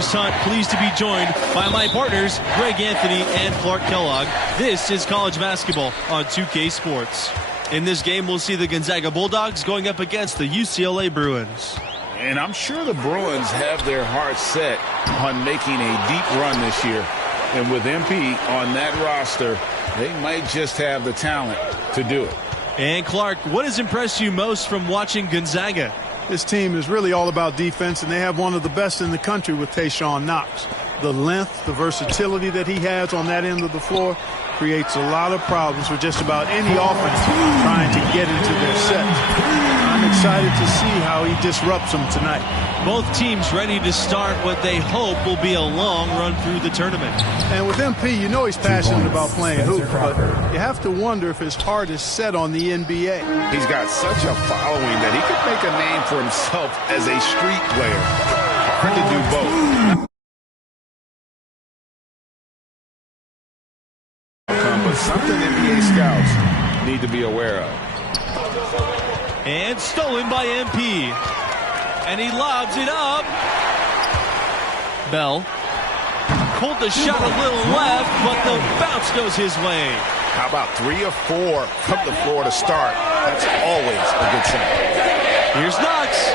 Travis Hunt, pleased to be joined by my partners, Greg Anthony and Clark Kellogg. This is college basketball on 2K Sports. In this game, we'll see the Gonzaga Bulldogs going up against the UCLA Bruins. And I'm sure the Bruins have their hearts set on making a deep run this year. And with MP on that roster, they might just have the talent to do it. And Clark, what has impressed you most from watching Gonzaga? This team is really all about defense, and they have one of the best in the country with Tayshaun Knox. The length, the versatility that he has on that end of the floor creates a lot of problems for just about any offense trying to get into their sets. I'm excited to see how he disrupts them tonight. Both teams ready to start what they hope will be a long run through the tournament. And with MP, you know he's passionate about playing hoop, but you have to wonder if his heart is set on the NBA. He's got such a following that he could make a name for himself as a street player. Hard to do both. But something NBA scouts need to be aware of. And stolen by MP. And he lobs it up. Bell pulled the shot a little left, but the bounce goes his way. How about 3 or 4 from the floor to start? That's always a good sign. Here's Knox.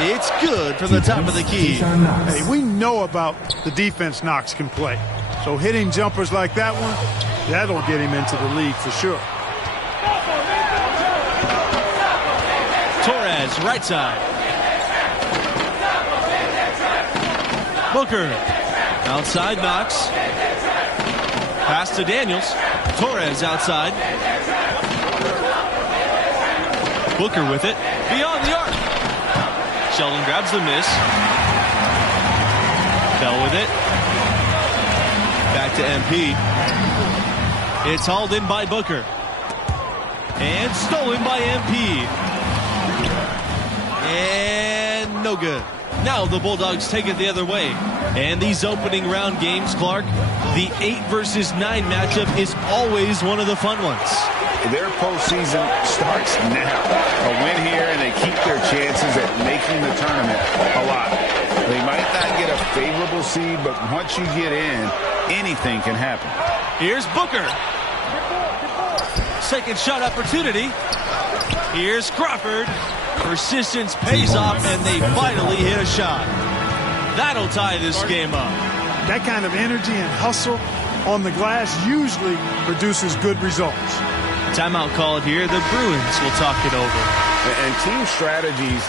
It's good from the top of the key. Hey, we know about the defense Knox can play. So hitting jumpers like that one, that'll get him into the league for sure. Torres, right side. Booker, outside Knox. Pass to Daniels. Torres outside. Booker with it. Beyond the arc. Sheldon grabs the miss. Bell with it. Back to MP. It's hauled in by Booker. And stolen by MP. And no good. Now the Bulldogs take it the other way. And these opening round games, Clark, the 8 versus 9 matchup is always one of the fun ones. Their postseason starts now. A win here and they keep their chances at making the tournament alive. They might not get a favorable seed, but once you get in, anything can happen. Here's Booker. Second shot opportunity. Here's Crawford. Persistence pays off, and they finally hit a shot. That'll tie this game up. That kind of energy and hustle on the glass usually produces good results. Timeout called here. The Bruins will talk it over. And team strategies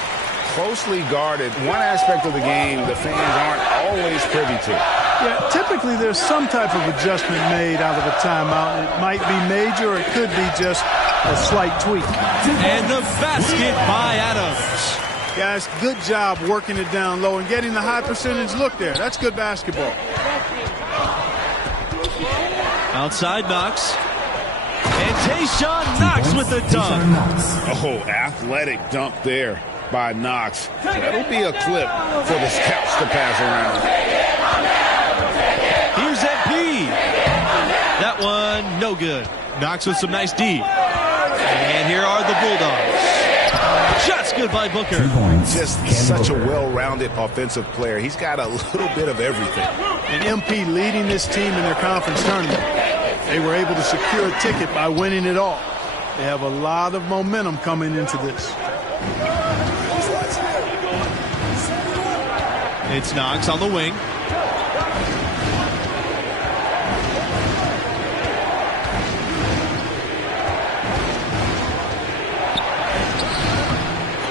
closely guarded. One aspect of the game the fans aren't always privy to. Yeah, typically there's some type of adjustment made out of a timeout. It might be major or it could be just a slight tweak. And the basket by Adams. Guys, good job working it down low and getting the high percentage look there. That's good basketball. Outside Knox. And Tayshaun Knox with the dunk. Oh, athletic dunk there by Knox. That'll be a clip for the scouts to pass around. Here's MP. That one, no good. Knox with some nice D. And here are the Bulldogs. Shots good by Booker. Just such a well-rounded offensive player. He's got a little bit of everything. And MP leading this team in their conference tournament. They were able to secure a ticket by winning it all. They have a lot of momentum coming into this. It's Knox on the wing.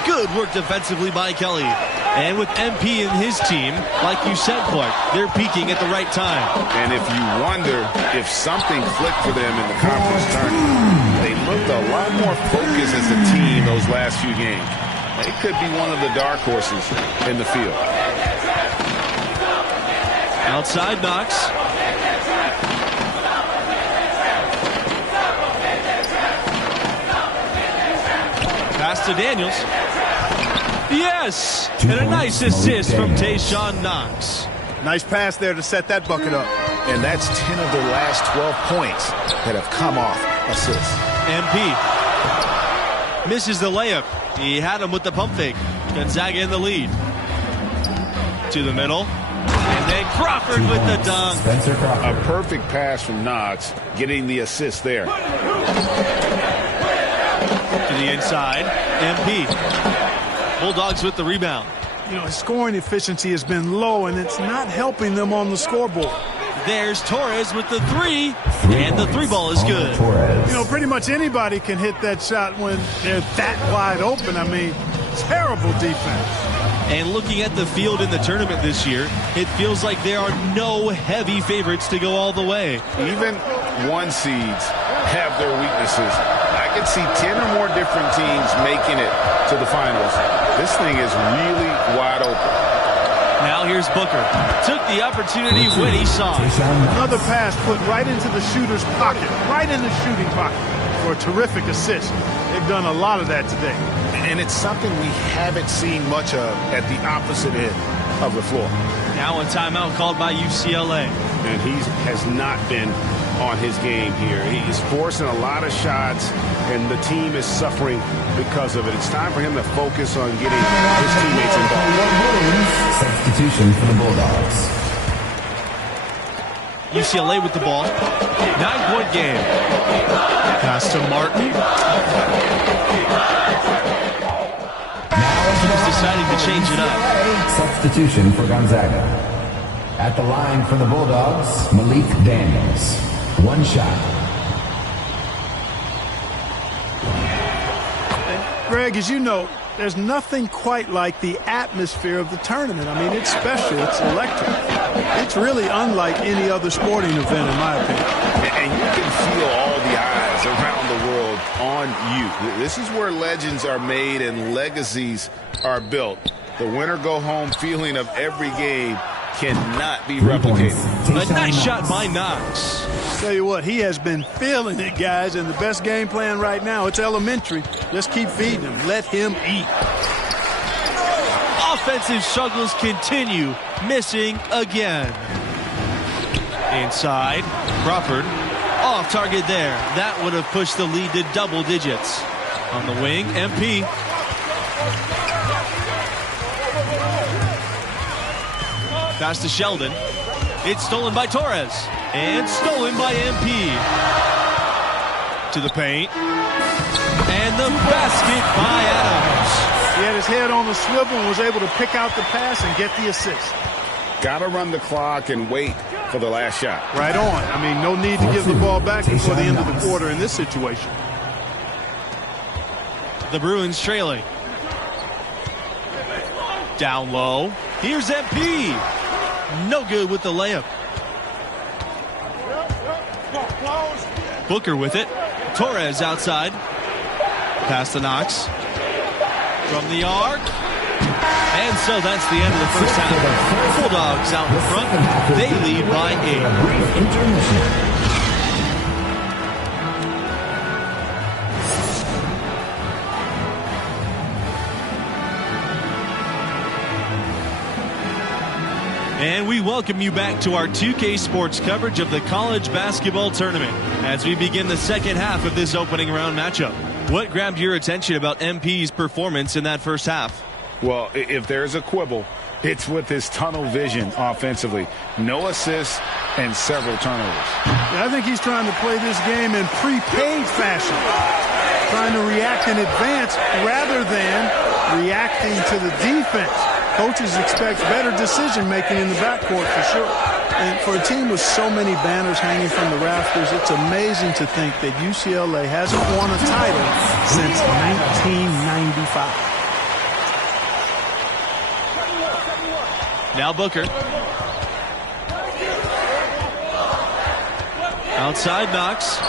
Good work defensively by Kelly. And with MP and his team, like you said, Clark, they're peaking at the right time. And if you wonder if something clicked for them in the conference tournament, they looked a lot more focused as a team those last few games. They could be one of the dark horses in the field. Outside Knox. Pass to Daniels. Yes! And a nice assist from Tayshaun Knox. Nice pass there to set that bucket up. And that's 10 of their last 12 points that have come off assists. MP misses the layup. He had him with the pump fake. Gonzaga in the lead. To the middle. And then Crawford with the dunk. A perfect pass from Knox, getting the assist there. To the inside, MP. Bulldogs with the rebound. You know, his scoring efficiency has been low, and it's not helping them on the scoreboard. There's Torres with the three, and the three ball is good. You know, pretty much anybody can hit that shot when they're that wide open. I mean, terrible defense. And looking at the field in the tournament this year, it feels like there are no heavy favorites to go all the way. Even one seeds have their weaknesses. I could see 10 or more different teams making it to the finals. This thing is really wide open. Now here's Booker. Took the opportunity when he saw it. Another pass put right into the shooter's pocket, right in the shooting pocket for a terrific assist. They've done a lot of that today. And it's something we haven't seen much of at the opposite end of the floor. Now a timeout called by UCLA. And he has not been on his game here. He's forcing a lot of shots, and the team is suffering because of it. It's time for him to focus on getting his teammates involved. Substitution for the Bulldogs. UCLA with the ball. 9-point game. Pass to Martin. He's deciding to change it up. Substitution for Gonzaga. At the line for the Bulldogs, Malik Daniels. One shot. Greg, as you know, there's nothing quite like the atmosphere of the tournament. I mean, it's special. It's electric. It's really unlike any other sporting event, in my opinion. And you can feel all the eyes around the world on you. This is where legends are made and legacies are built. The winner-go-home feeling of every game cannot be replicated. A nice shot by Knox. Tell you what, he has been feeling it, guys, and the best game plan right now, it's elementary. Just keep feeding him. Let him eat. Offensive struggles continue. Missing again. Inside. Crawford. Off target there. That would have pushed the lead to double digits. On the wing, MP. Pass to Sheldon. It's stolen by Torres. And stolen by MP. To the paint. And the basket by Adams. He had his head on the swivel and was able to pick out the pass and get the assist. Got to run the clock and wait for the last shot. Right on. I mean, no need to give the ball back before the end of the quarter in this situation. The Bruins trailing. Down low. Here's MP. No good with the layup. Booker with it. Torres outside. Pass to Knox. From the arc. And so that's the end of the first half. Bulldogs out in front. They lead by 8. And we welcome you back to our 2K Sports coverage of the college basketball tournament as we begin the second half of this opening round matchup. What grabbed your attention about MP's performance in that first half? Well, if there's a quibble, it's with his tunnel vision offensively. No assists and several turnovers. I think he's trying to play this game in prepaid fashion, trying to react in advance rather than reacting to the defense. Coaches expect better decision-making in the backcourt for sure. And for a team with so many banners hanging from the rafters, it's amazing to think that UCLA hasn't won a title since 1995. Now Booker. Outside Knox.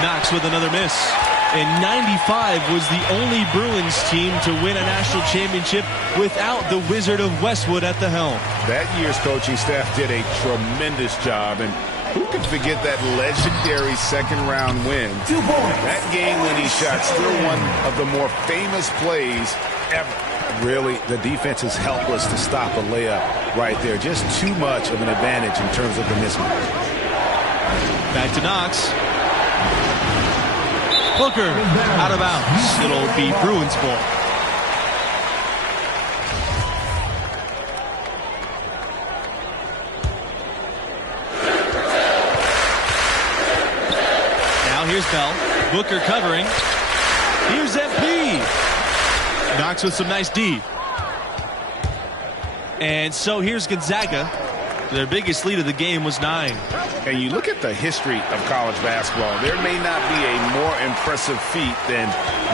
Knox with another miss. And 95 was the only Bruins team to win a national championship without the Wizard of Westwood at the helm. That year's coaching staff did a tremendous job, and who can forget that legendary second-round win? 2 points. That game-winning shot, still one of the more famous plays ever. Really, the defense is helpless to stop a layup right there. Just too much of an advantage in terms of the mismatch. Back to Knox. Booker out of bounds. It'll be Bruins ball. There's Bell. Booker covering. Here's MP. Knox with some nice D. And so here's Gonzaga. Their biggest lead of the game was 9. And you look at the history of college basketball, there may not be a more impressive feat than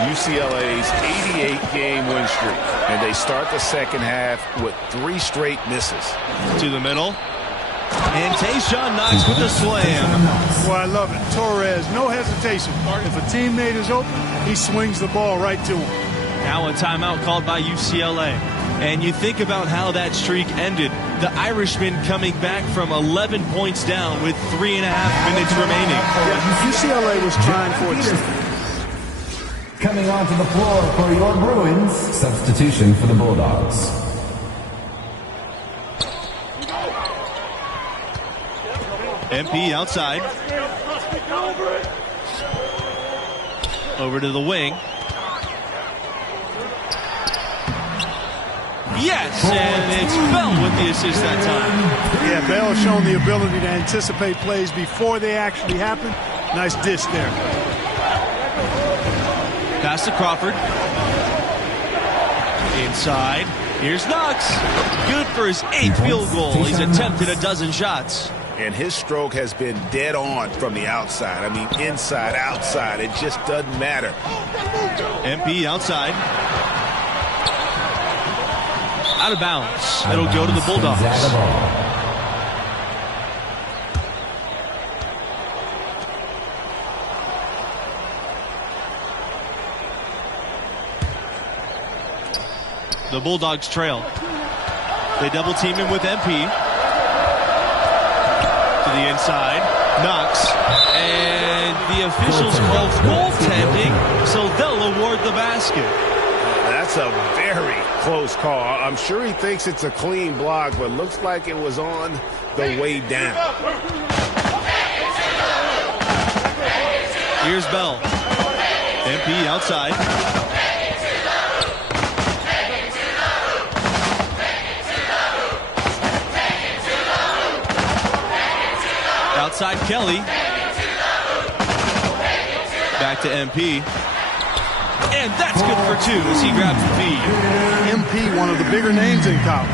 UCLA's 88-game win streak. And they start the second half with 3 straight misses. To the middle. And Tayshaun Knox with the slam. Boy, I love it. Torres, no hesitation. If a teammate is open, he swings the ball right to him. Now a timeout called by UCLA. And you think about how that streak ended. The Irishman coming back from 11 points down with 3.5 minutes remaining. Yeah, UCLA was trying for it. Coming onto the floor for your Bruins, substitution for the Bulldogs. MP outside. Over to the wing. Yes, and it's Bell with the assist that time. Yeah, Bell has shown the ability to anticipate plays before they actually happen. Nice dish there. Pass to Crawford. Inside. Here's Knox. Good for his 8th field goal. He's attempted a dozen shots. And his stroke has been dead on from the outside. I mean, inside, outside. It just doesn't matter. MP outside. Out of bounds. It'll go to the Bulldogs. The Bulldogs trail. They double team him with MP. To the inside. Knox. And the officials call goaltending, so they'll award the basket. That's a very close call. I'm sure he thinks it's a clean block, but looks like it was on the way down. Here's Bell. MP outside. Outside Kelly. Back to MP. And that's good for 2 as he grabs the feed. MP, one of the bigger names in college,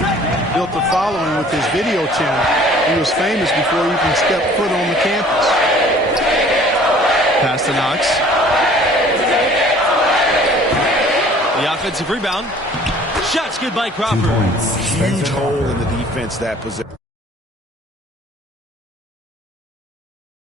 built a following with his video channel. He was famous before he even stepped foot on the campus. Pass to Knox. The offensive rebound. Shot's good by Crawford. Huge hole in the defense that possession.